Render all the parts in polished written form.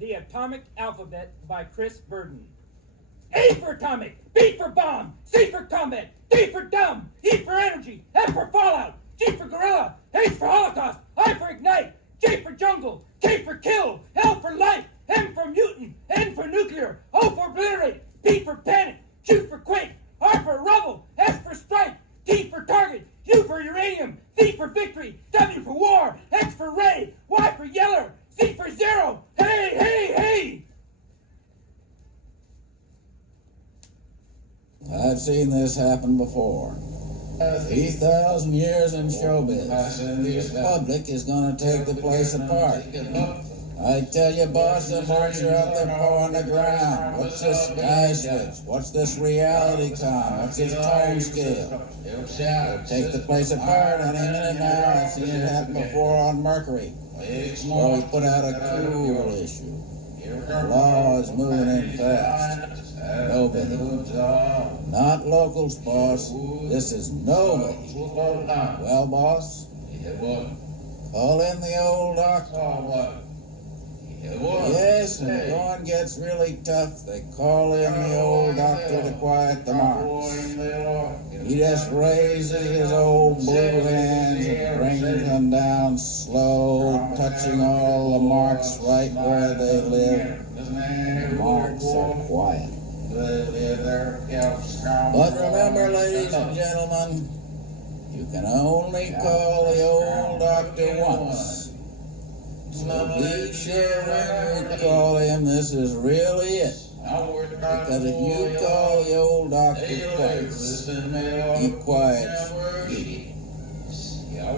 The Atomic Alphabet by Chris Burden. A for atomic, B for bomb, C for combat, D for dumb, E for energy, F for fallout, G for gorilla, H for holocaust, I for ignite, J for jungle, K for kill, L for life, M for mutant, N for nuclear, O for obliterate, P for panic, Q for quake, R for rubble, S for strike, T for target, U for uranium, V for victory, W for war, X for ray, Y for yeller, Z for zero. Hey, hey, hey! I've seen this happen before. 3,000 years in showbiz. The public is going to take the place apart. I tell you, boss, the marks are out there paw on the ground. What's this sky switch? What's this reality time? What's this tone scale? They'll take the place apart any minute now. I've seen it happen before on Mercury. Well, we put out a cool issue. The law is moving in fast. Nobody. Not locals, boss. This is nobody. Well, boss? Call in the old doctor. Yes, when the going gets really tough, they call in the old doctor to quiet the marks. He just raises his old blue hands and brings them down slow, touching all the marks right where they live. The marks are quiet. But remember, ladies and gentlemen, you can only call the old doctor once. So be sure when you call him, this is really it. Because if you call the old doctor twice, he quiets you.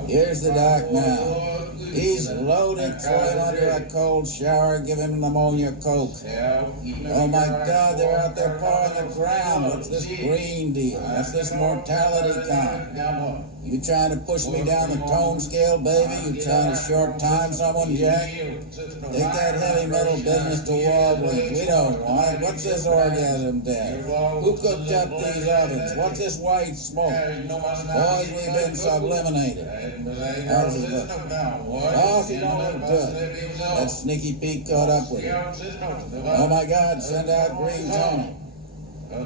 Here's the doc now. He's loaded, throw him under a cold shower, give him pneumonia coke. Oh my God, they're out there pawing the ground. What's this green deal? What's this mortality count? You trying to push me down the tone scale, baby? You trying to short time someone, Jack? Take that heavy metal business to Walgreens. We don't want it. What's this orgasm death? Who cooked up these ovens? What's this white smoke? Boys, we've been subliminated. How does he look? Oh, he don't look good. That sneaky Pete caught up with him. Oh my God, send out Green Tony.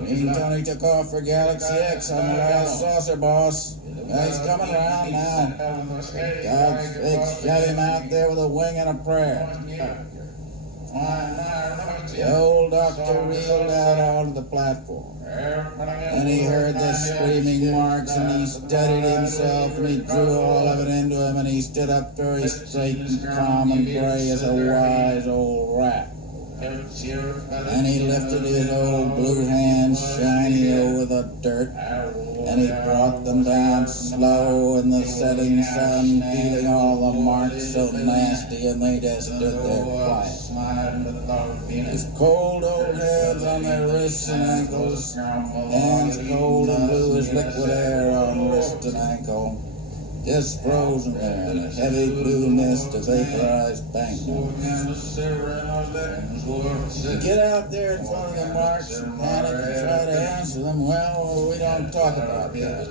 Green Tony took off for Galaxy X on the last saucer, boss. He's coming around now. God's sake, shove him out there with a wing and a prayer. The old doctor reeled out onto the platform. And he heard the screaming marks, and he steadied himself, and he drew all of it into him, and he stood up very straight and calm and gray as a wise old rat. And he lifted his old blue hands shiny over the dirt, and he brought them down slow in the setting sun, feeling all the marks so nasty, and they just stood there quiet. His cold old hands on their wrists and ankles, hands cold and blue as liquid air on wrist and ankle, just frozen there in a heavy blue mist of vaporized banknotes. You get out there in front of the marks and panic and try to answer them, well, we don't talk about that.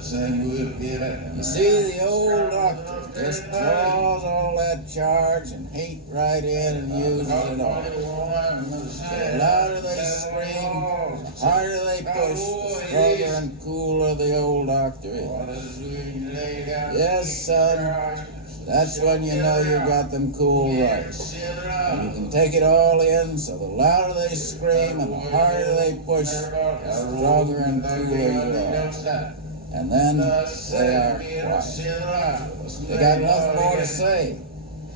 You see, the old doctor just draws all that charge and hate right in and uses it all. The louder they scream, the harder they push, the stronger and cooler the old doctor is. Yes, son, that's when you know you got them cool right. And you can take it all in, so the louder they scream and the harder they push, the stronger and cooler you are. And then they are quiet. They got nothing more to say.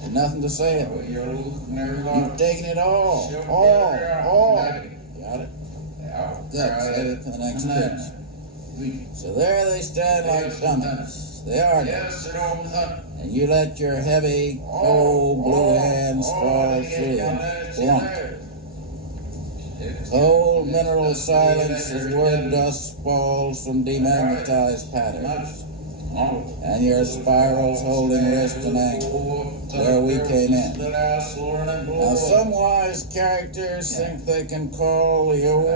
And nothing to say it. You've taken it all. Got it? Good, save it for the next pitch. So there they stand like dummies. They are there. And you let your heavy, cold blue hands fall through them. Plump. Cold mineral silence as word dust falls from demagnetized patterns. And your spirals holding wrist and ankle where we came in. Now some wise characters think they can call the old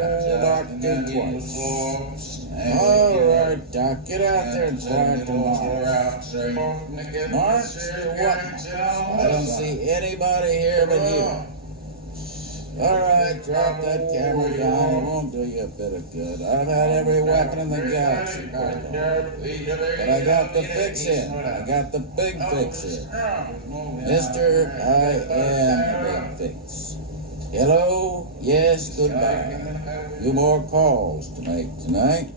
doctor twice. All right, Doc, get out there and quiet the marks. Marks or what? I don't see anybody here but you. All right, drop that camera down. It won't do you a bit of good. I've had every weapon in the galaxy put on. But I got the fix in. I got the big fix in. Mister, I am the big fix. Hello? Yes, goodbye. Few more calls to make tonight.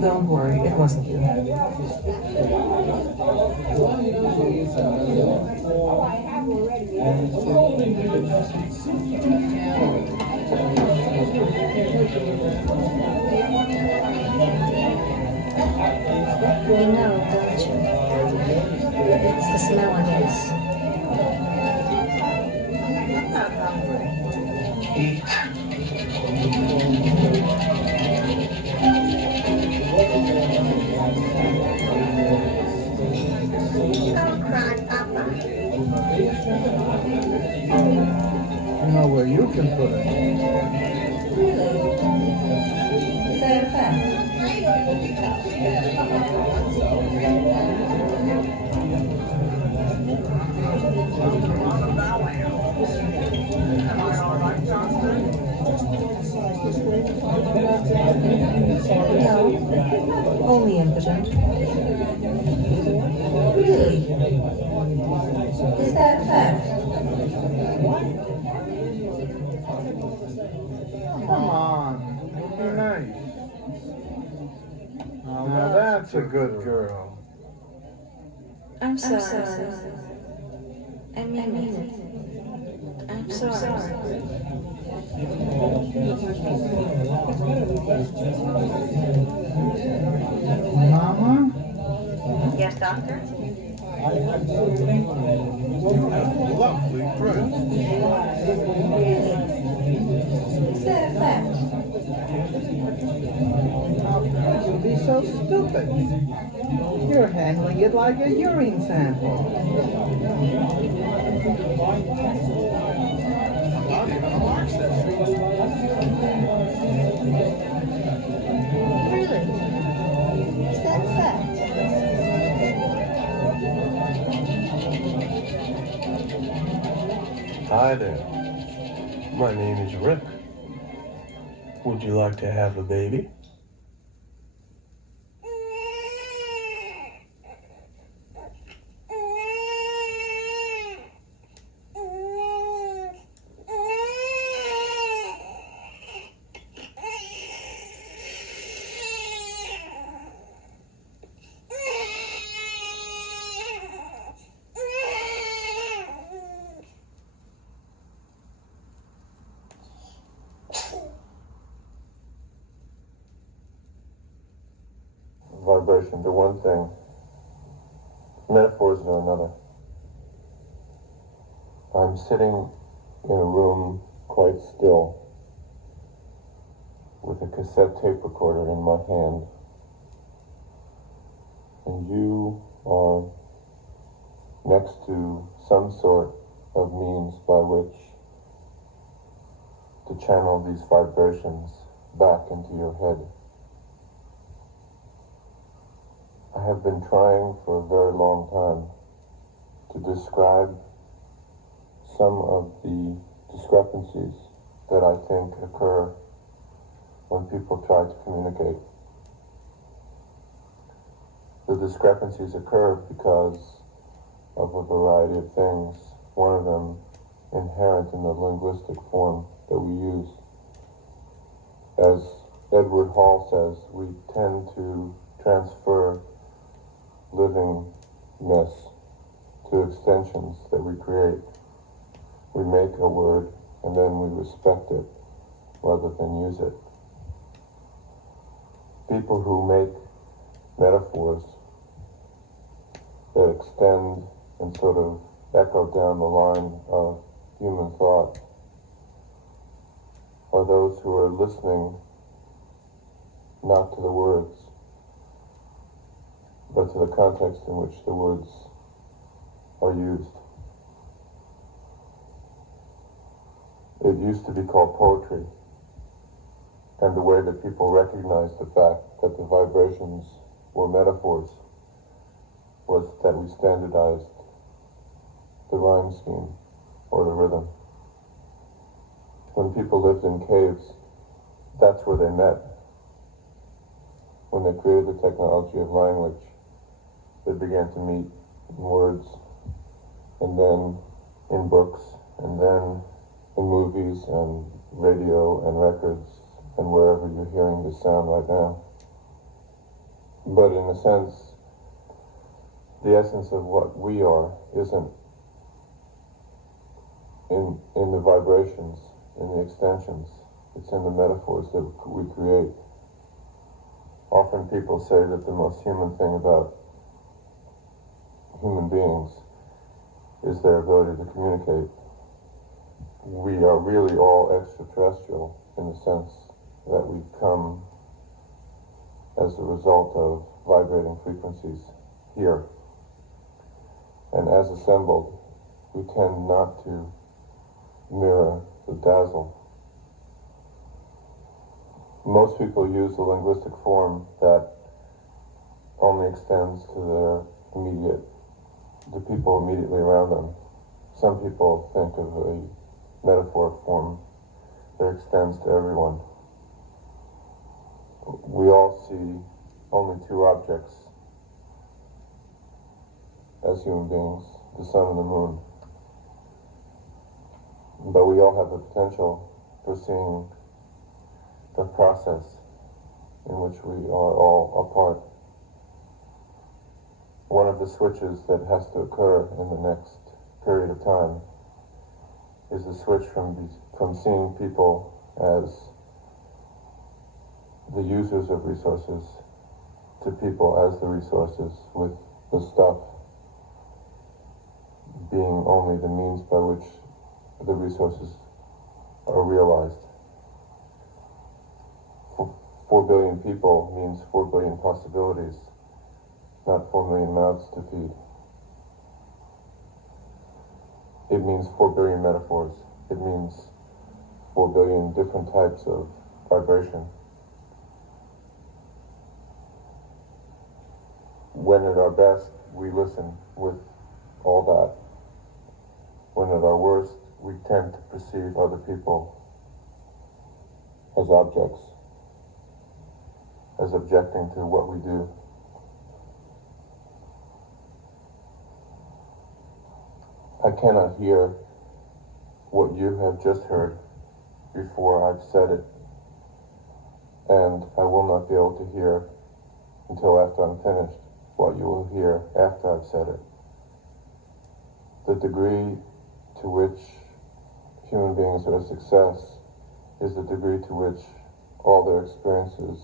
Don't worry, it wasn't you. You know, don't you? It's the smell of this. I'm not hungry. Don't cry, Papa. I know where you can put it. Really? Is that a fact? No, only impotent. Really? Is that a fact? Come on, be nice. Now that's a good girl. I'm sorry. I mean it. I'm sorry. Mama? Yes, Doctor? You have lovely breath. Is that a fact? How could you be so stupid? You're handling it like a urine sample. Not even a Marxist. Really? Is that a fact? Hi there. My name is Rick. Would you like to have a baby? Vibration are one thing, metaphors are another. I'm sitting in a room quite still with a cassette tape recorder in my hand, and you are next to some sort of means by which to channel these vibrations back into your head. I have been trying for a very long time to describe some of the discrepancies that I think occur when people try to communicate. The discrepancies occur because of a variety of things, one of them inherent in the linguistic form that we use. As Edward Hall says, we tend to transfer livingness to extensions that we create. We make a word and then we respect it rather than use it. People who make metaphors that extend and sort of echo down the line of human thought are those who are listening not to the words, but to the context in which the words are used. It used to be called poetry, and the way that people recognized the fact that the vibrations were metaphors was that we standardized the rhyme scheme or the rhythm. When people lived in caves, that's where they met. When they created the technology of language, they began to meet in words, and then in books, and then in movies and radio and records and wherever you're hearing this sound right now. But in a sense, the essence of what we are isn't in the vibrations, in the extensions. It's in the metaphors that we create. Often people say that the most human thing about human beings is their ability to communicate. We are really all extraterrestrial in the sense that we come as a result of vibrating frequencies here. And as assembled, we tend not to mirror the dazzle. Most people use a linguistic form that only extends to the people immediately around them. Some people think of a metaphoric form that extends to everyone. We all see only two objects as human beings, the sun and the moon. But we all have the potential for seeing the process in which we are all a part. One of the switches that has to occur in the next period of time is a switch from seeing people as the users of resources to people as the resources, with the stuff being only the means by which the resources are realized. 4 billion people means 4 billion possibilities, not 4 million mouths to feed. It means 4 billion metaphors. It means 4 billion different types of vibration. When at our best, we listen with all that. When at our worst, we tend to perceive other people as objects, as objecting to what we do. I cannot hear what you have just heard before I've said it, and I will not be able to hear until after I'm finished what you will hear after I've said it. The degree to which human beings are a success is the degree to which all their experiences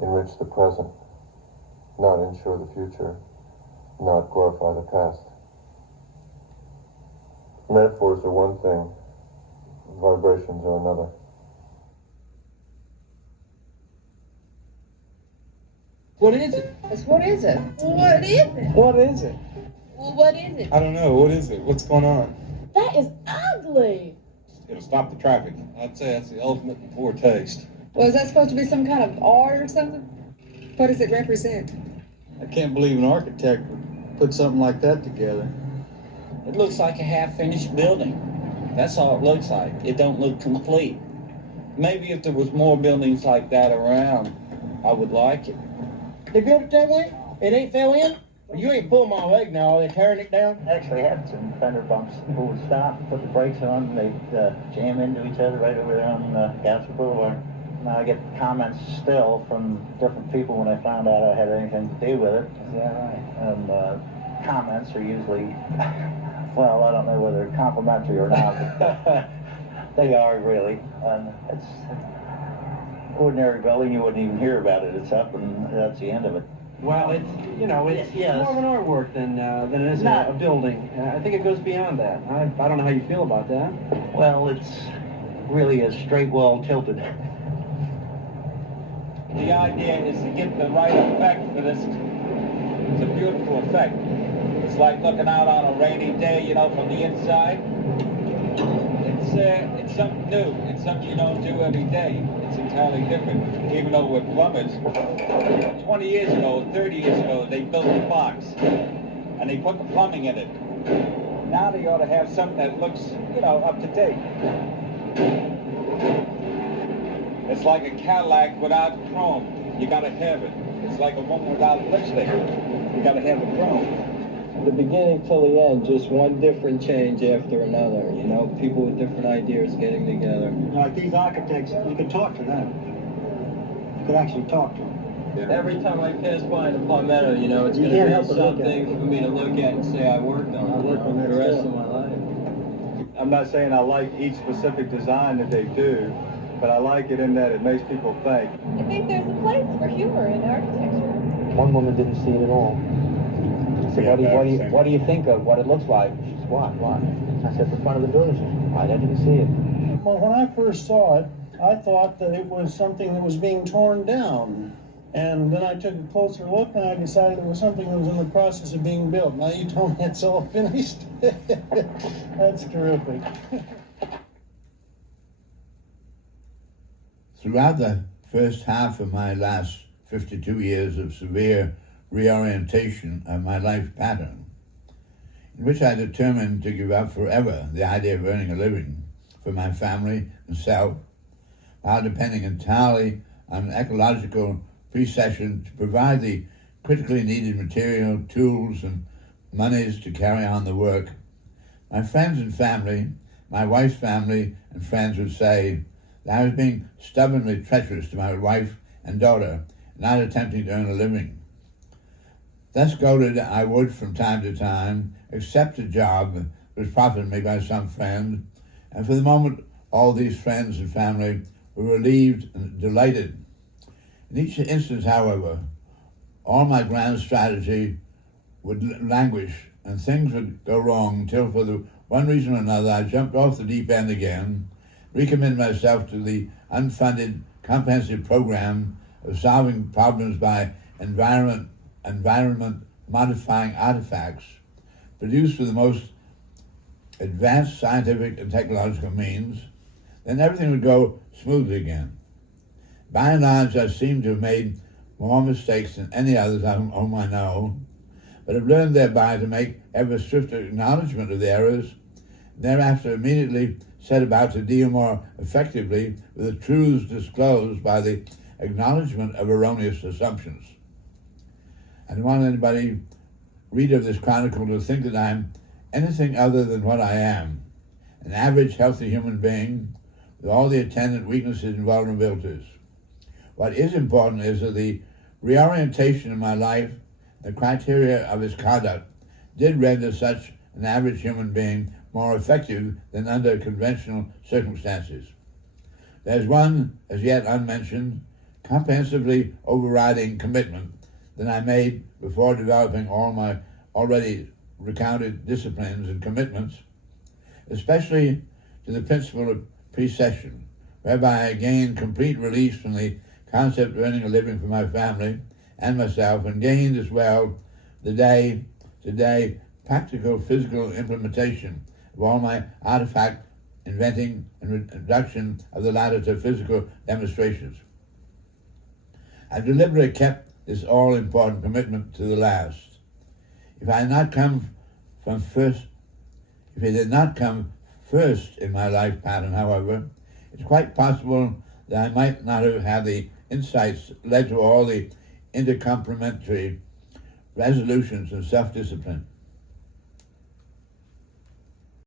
enrich the present, not ensure the future, not glorify the past. Metaphors are one thing, vibrations are another. What is it? What is it? What is it? What is it? Well, what is it? I don't know. What is it? What's going on? That is ugly. It'll stop the traffic. I'd say that's the ultimate in poor taste. Well, is that supposed to be some kind of art or something? What does it represent? I can't believe an architect would put something like that together. It looks like a half-finished building. That's all it looks like. It don't look complete. Maybe if there was more buildings like that around, I would like it. They built it that way? It ain't fell in? You ain't pulling my leg now. Are they tearing it down? Actually had some fender bumps. People would stop, put the brakes on, and they'd jam into each other right over there on Gasper Boulevard. Now I get comments still from different people when I found out I had anything to do with it. Yeah, right. And comments are usually, well, I don't know whether they're complimentary or not, but they are really. And it's ordinary building, you wouldn't even hear about it. It's up and that's the end of it. Well, it's more of an artwork than it is a building. I think it goes beyond that. I don't know how you feel about that. Well, it's really is straight wall tilted. The idea is to get the right effect for this. It's a beautiful effect. It's like looking out on a rainy day, you know, from the inside. It's something new. It's something you don't do every day. It's entirely different. Even though we're plumbers, 20 years ago, 30 years ago, they built a box and they put the plumbing in it. Now they ought to have something that looks, you know, up to date. It's like a Cadillac without chrome. You gotta have it. It's like a woman without lipstick. You gotta have the chrome. The beginning till the end, just one different change after another, you know, people with different ideas getting together. Like these architects, you could talk to them. You could actually talk to them. Every time I pass by the Palmetto, you know, it's You going can't to help be but look at something it. for me to look at and say I worked on it, for the rest of my life. I'm not saying I like each specific design that they do, but I like it in that it makes people think. I think there's a place for humor in architecture. One woman didn't see it at all. I said, what do you think of what it looks like? She said, what? I said, the front of the building. She said, I didn't see it. Well, when I first saw it, I thought that it was something that was being torn down. And then I took a closer look and I decided it was something that was in the process of being built. Now you told me it's all finished. That's terrific. Throughout the first half of my last 52 years of severe reorientation of my life pattern, in which I determined to give up forever the idea of earning a living for my family and self, while depending entirely on ecological precession to provide the critically needed material, tools, and monies to carry on the work, my friends and family, my wife's family and friends would say that I was being stubbornly treacherous to my wife and daughter, not attempting to earn a living. Thus goaded, I would from time to time accept a job that was proffered me by some friend, and for the moment all these friends and family were relieved and delighted. In each instance, however, all my grand strategy would languish and things would go wrong until for the one reason or another I jumped off the deep end again, recommitted myself to the unfunded comprehensive program of solving problems by environment modifying artifacts produced with the most advanced scientific and technological means, then everything would go smoothly again. By and large, I seem to have made more mistakes than any others whom I know, but have learned thereby to make ever swifter acknowledgement of the errors, and thereafter immediately set about to deal more effectively with the truths disclosed by the acknowledgement of erroneous assumptions. I don't want anybody, reader of this chronicle, to think that I'm anything other than what I am, an average healthy human being with all the attendant weaknesses and vulnerabilities. What is important is that the reorientation of my life, the criteria of its conduct, did render such an average human being more effective than under conventional circumstances. There's one, as yet unmentioned, comprehensively overriding commitment that I made before developing all my already recounted disciplines and commitments, especially to the principle of precession, whereby I gained complete release from the concept of earning a living for my family and myself, and gained as well the day-to-day practical physical implementation of all my artifact inventing and reduction of the latter to physical demonstrations. I deliberately kept this all-important commitment to the last. If it did not come first in my life pattern, however, it's quite possible that I might not have had the insights led to all the intercomplementary resolutions and self-discipline.